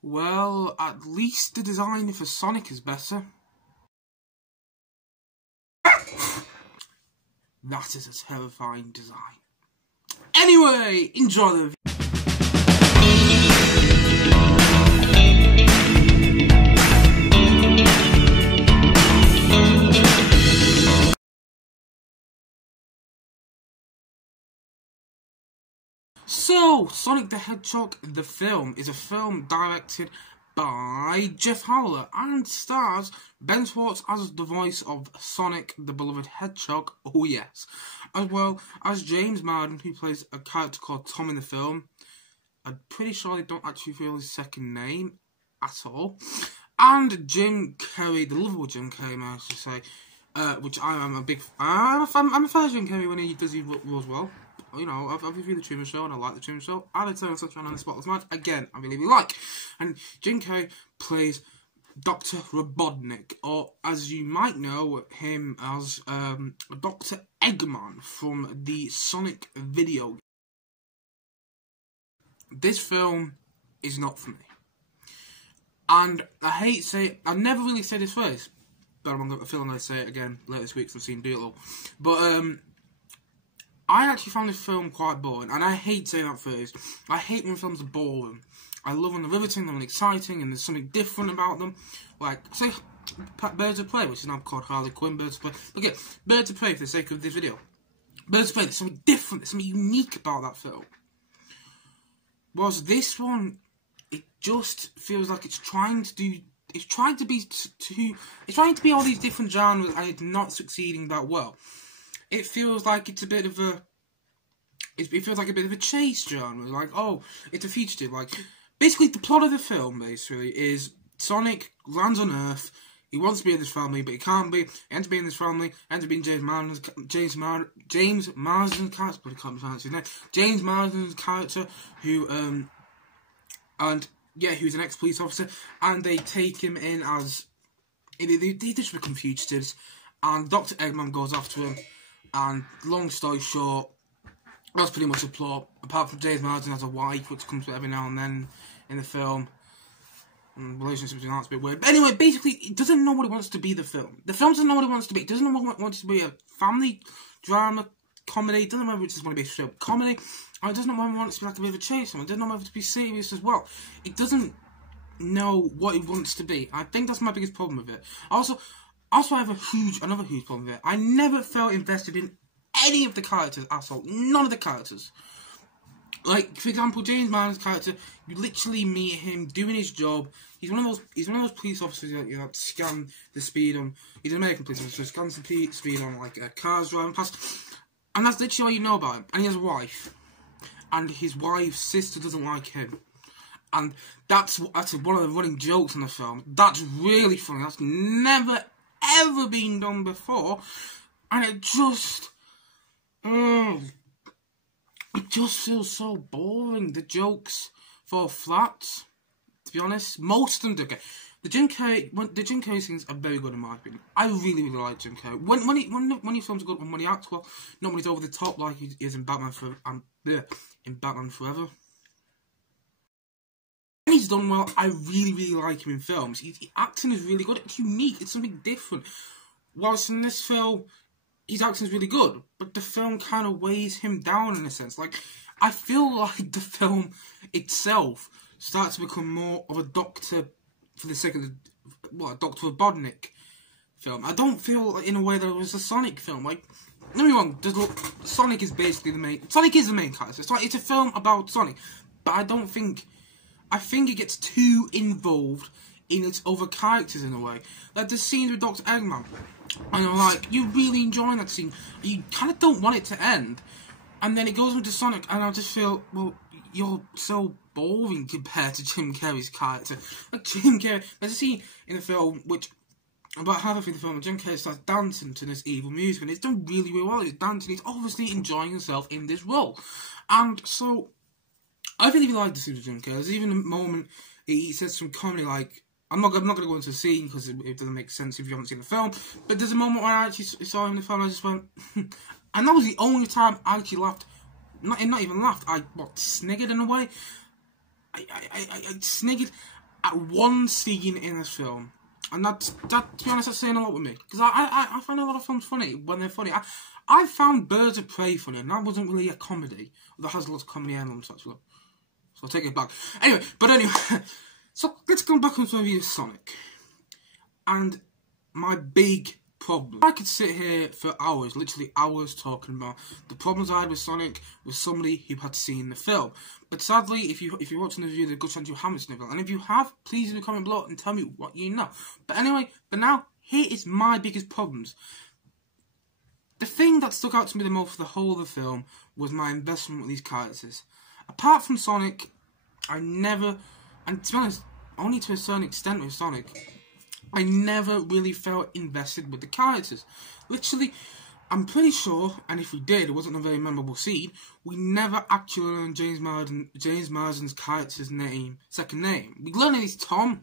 Well, at least the design for Sonic is better. That is a terrifying design. Anyway, enjoy the video. So, Sonic the Hedgehog, the film, is a film directed by Jeff Howler and stars Ben Schwartz as the voice of Sonic the Beloved Hedgehog, oh yes, as well as James Marsden, who plays a character called Tom in the film. I'm pretty sure they don't actually reveal his second name at all. And Jim Carrey, the lovable Jim Carrey, I should say, which I'm a big fan of Jim Carrey when he does his roles well. You know, I've reviewed the Truman Show and I like the Truman Show. And it's Sunshine on the Spotless Mind, again, I really like. And Jim Carrey plays Dr. Robotnik, or as you might know him as Dr. Eggman from the Sonic video game. This film is not for me. And I hate to say it, I never really said this first, but I'm going to feel I'm going to say it again later this week because I've seen Doolittle. But, I actually found this film quite boring, and I hate saying that first. I hate when films are boring. I love when they're riveting, they're exciting, and there's something different about them. Like, say, Birds of Prey, which is now called Harley Quinn, Birds of Prey. Okay, Birds of Prey for the sake of this video. Birds of Prey, there's something different, there's something unique about that film. Whereas this one, it just feels like it's trying to be all these different genres, and it's not succeeding that well. It feels like it's a bit of a... It feels like a bit of a chase genre. Like, oh, it's a fugitive. Like, basically, the plot of the film, basically, is Sonic lands on Earth. He wants to be in this family, but he can't be. He ends up being in this family. Ends up being James Marsden's character. But I can't pronounce his name. James Marsden's character, who, who's an ex-police officer. And they take him in as... They just become fugitives. And Dr. Eggman goes after him. And long story short, that's pretty much the plot. Apart from James Marsden has a wife, which comes every now and then in the film. And relationships between that's a bit weird. But anyway, basically, it doesn't know what it wants to be, the film. The film doesn't know what it wants to be. It doesn't know what it wants to be a family, drama, comedy. It doesn't know whether it just wants to be a straight comedy. Or it doesn't know whether it wants to be like a bit of a chase. It doesn't know whether to be serious as well. It doesn't know what it wants to be. I think that's my biggest problem with it. Also, I have another huge problem with it. I never felt invested in any of the characters at all. None of the characters. Like, for example, James Marsden's character, you literally meet him doing his job. He's one of those police officers that scan the speed on. He's an American police officer, scans the speed on like cars driving past, and that's literally all you know about him. And he has a wife, and his wife's sister doesn't like him. And that's one of the running jokes in the film. That's really funny. That's never ever been done before, and it just feels so boring. The jokes fall flat, to be honest. Most of them do. Okay, the Jim Carrey scenes are very good in my opinion. I really like Jim Carrey. When he films are good, and when he acts well, not when he's over the top like he is in Batman Forever. When he's done well, I really like him in films. His acting is really good. It's unique. It's something different. Whilst in this film, his acting is really good, but the film kind of weighs him down in a sense. Like, I feel like the film itself starts to become more of a Doctor for the sake of Dr. Robotnik film. I don't feel in a way that it was a Sonic film. Like, don't get me wrong, Sonic is basically the main. Sonic is the main character. It's a film about Sonic, but I think it gets too involved in its other characters in a way. Like the scene with Dr. Eggman. And you're like, you're really enjoying that scene. You kind of don't want it to end. And then it goes into Sonic, and I just feel, well, you're so boring compared to Jim Carrey's character. Like Jim Carrey, there's a scene in the film which, about halfway through the film, Jim Carrey starts dancing to this evil music, and it's done really well. He's dancing, he's obviously enjoying himself in this role. And so, I really like the scene with Jim Carrey. There's even a moment he says some comedy like, I'm not going to go into the scene because it doesn't make sense if you haven't seen the film, but there's a moment where I actually saw him in the film and I just went, and that was the only time I actually laughed. Not even laughed, I sniggered in a way. I sniggered, at one scene in this film, and that to be honest, that's saying a lot with me, because I find a lot of films funny when they're funny. I found Birds of Prey funny, and that wasn't really a comedy. That has lots of comedy elements, actually. So I'll take it back. Anyway, so let's go back onto the review of Sonic. And my big problem. I could sit here for hours, literally hours, talking about the problems I had with Sonic with somebody who had seen the film. But sadly, if you're watching the review, there's a good chance you haven't seen the film. And if you have, please leave a comment below and tell me what you know. But anyway, now, here is my biggest problems. The thing that stuck out to me the most for the whole of the film was my investment with these characters. Apart from Sonic, I never, and to be honest, only to a certain extent with Sonic, I never really felt invested with the characters. Literally, I'm pretty sure, and if we did, it wasn't a very memorable scene, we never actually learned James Marsden's character's second name. We learned that he's Tom,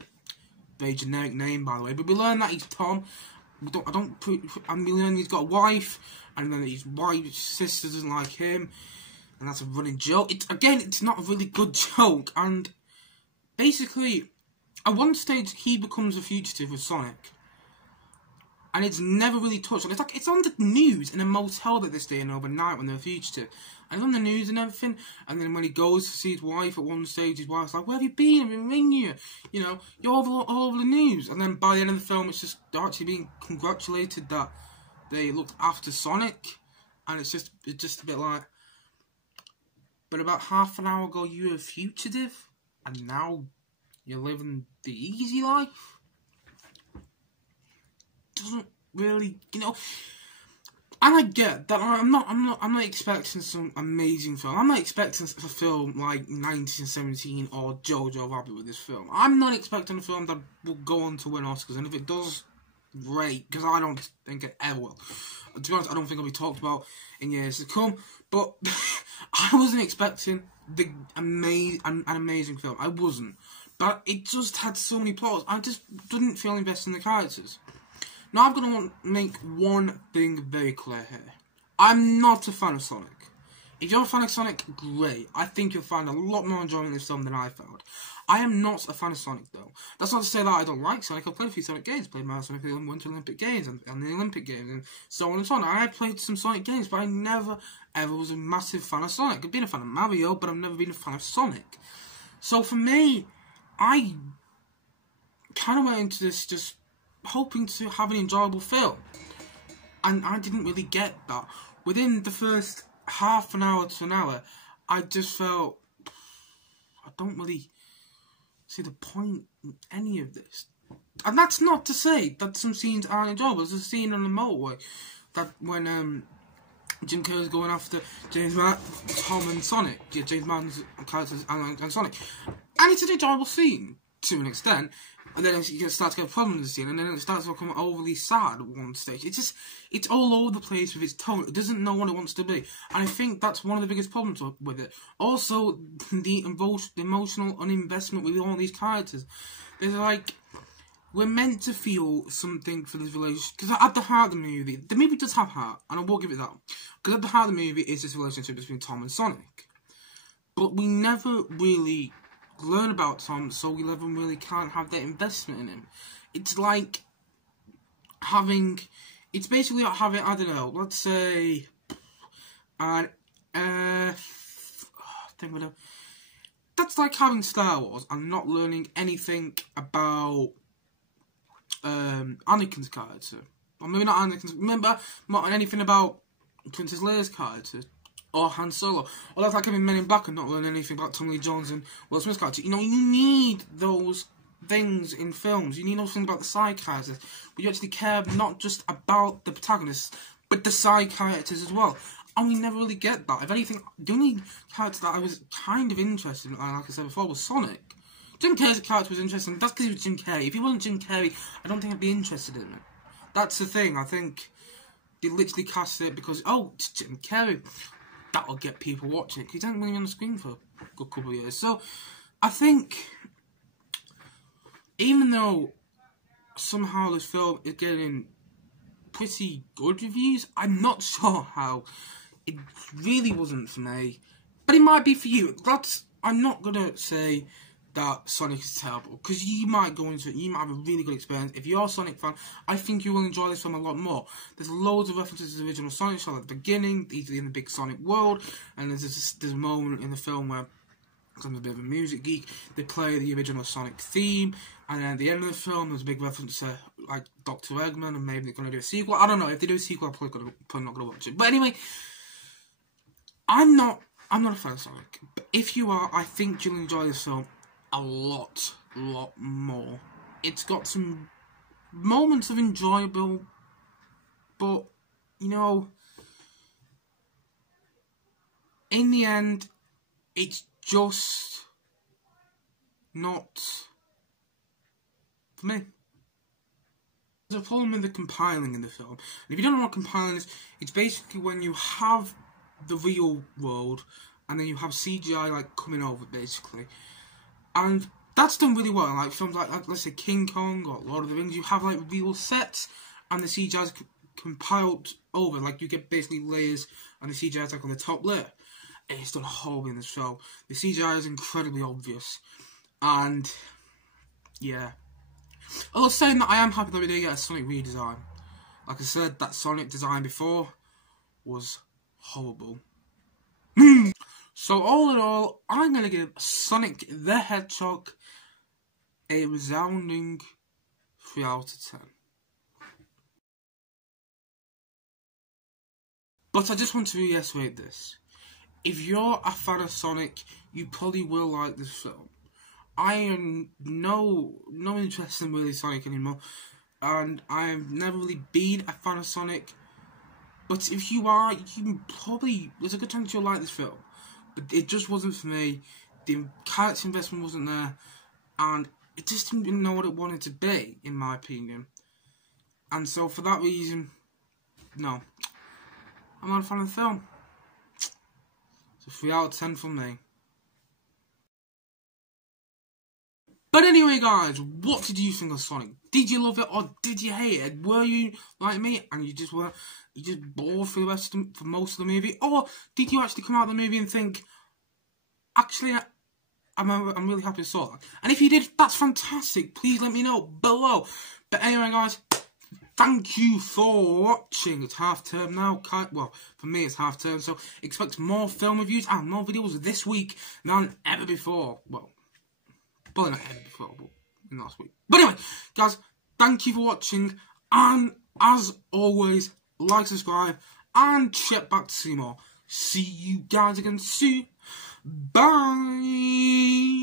very generic name by the way, but we learned that he's Tom. And we learn he's got a wife, and then his wife's sister doesn't like him, and that's a running joke. It's not a really good joke, and basically, at one stage, he becomes a fugitive with Sonic, and it's never really touched on. It's on the news in a motel that they're staying overnight when they're a fugitive, and it's on the news and everything. And then when he goes to see his wife at one stage, his wife's like, "Where have you been? I've been ringing you. You know, you're all over the news." And then by the end of the film, it's just they're actually being congratulated that they looked after Sonic, and it's just a bit like, but about half an hour ago you were a fugitive, and now you're living the easy life. Doesn't really, you know. And I get that I'm not expecting some amazing film. I'm not expecting a film like 1917 or Jojo Rabbit with this film. I'm not expecting a film that will go on to win Oscars, and if it does, great, because I don't think it ever will. To be honest, I don't think it'll be talked about in years to come. But I wasn't expecting an amazing film. I wasn't. But it just had so many plots. I just didn't feel invested in the characters. Now I'm going to want to make one thing very clear here. I'm not a fan of Sonic. If you're a fan of Sonic, great. I think you'll find a lot more enjoyment in this film than I found. I am not a fan of Sonic, though. That's not to say that I don't like Sonic. I've played a few Sonic games. Played my Sonic Winter Olympic Games and the Olympic Games and so on and so on. I played some Sonic games, but I never, ever was a massive fan of Sonic. I've been a fan of Mario, but I've never been a fan of Sonic. So for me, I kind of went into this just hoping to have an enjoyable film. And I didn't really get that. Within the first half an hour to an hour, I just felt, I don't really see the point in any of this. And that's not to say that some scenes aren't enjoyable. There's a scene on the motorway that when Jim Carrey's going after Tom and Sonic, James Martin's characters and Sonic. And it's an enjoyable scene, to an extent. And then it starts to get problems in the scene, and then it starts to become overly sad at one stage. It's all over the place with its tone. It doesn't know what it wants to be. And I think that's one of the biggest problems with it. Also, the emotional uninvestment with all these characters. There's like, we're meant to feel something for this relationship. Because at the heart of the movie does have heart, and I will give it that. Because at the heart of the movie is this relationship between Tom and Sonic. But we never really learn about Tom, so we never really can't have that investment in him. It's like having, it's basically like having, I don't know, let's say, that's like having Star Wars and not learning anything about Anakin's character. Or maybe not Anakin's, remember, not anything about Princess Leia's character. Or Han Solo. Or that's like having Men in Black and not learn anything about Tommy Lee Jones and Will Smith's character. You know, you need those things in films. You need those things about the side characters. Where you actually care not just about the protagonists, but the side characters as well. And we never really get that. If anything, the only character that I was kind of interested in, like I said before, was Sonic. Jim Carrey's character was interesting. That's because he was Jim Carrey. If he wasn't Jim Carrey, I don't think I'd be interested in it. That's the thing. I think they literally cast it because, oh, it's Jim Carrey. That'll get people watching it, because he hasn't really been on the screen for a good couple of years. So, I think, even though somehow this film is getting pretty good reviews, I'm not sure how. It really wasn't for me, but it might be for you. I'm not going to say that Sonic is terrible, because you might go into it, you might have a really good experience. If you're a Sonic fan, I think you will enjoy this film a lot more. There's loads of references to the original Sonic show at the beginning, he's in the big Sonic world, and there's a moment in the film where, because I'm a bit of a music geek, they play the original Sonic theme, and then at the end of the film, there's a big reference to, like, Dr Eggman, and maybe they're going to do a sequel. I don't know, if they do a sequel, I'm probably not going to watch it. But anyway, I'm not a fan of Sonic, but if you are, I think you'll enjoy this film a lot more. It's got some moments of enjoyable, but, you know, in the end, it's just not for me. There's a problem with the compiling in the film. And if you don't know what compiling is, it's basically when you have the real world and then you have CGI like coming over, basically. And that's done really well. Like films like let's say King Kong or Lord of the Rings, you have like real sets and the CGI is compiled over. Like you get basically layers and the CGI is like on the top layer. And it's done horribly in the show. The CGI is incredibly obvious. And yeah. Although saying that, I am happy that we did get a Sonic redesign. Like I said, that Sonic design before was horrible. So all in all, I'm going to give Sonic the Hedgehog a resounding 3 out of 10. But I just want to reiterate this. If you're a fan of Sonic, you probably will like this film. I am no interest in really Sonic anymore, and I've never really been a fan of Sonic. But if you are, you probably, there's a good chance you'll like this film. But it just wasn't for me. The character investment wasn't there, and it just didn't even know what it wanted to be, in my opinion. And so for that reason, no, I'm not a fan of the film. It's a 3 out of 10 from me. But anyway, guys, what did you think of Sonic? Did you love it or did you hate it? Were you like me and you just bored for most of the movie, or did you actually come out of the movie and think, actually, I'm really happy I saw that? And if you did, that's fantastic. Please let me know below. But anyway, guys, thank you for watching. It's half term now. Well, for me, it's half term, so expect more film reviews and more videos this week than ever before. Well, probably not ever before, but in last week. But anyway, guys, thank you for watching, and as always, like, subscribe, and check back to see more. See you guys again soon. Bye.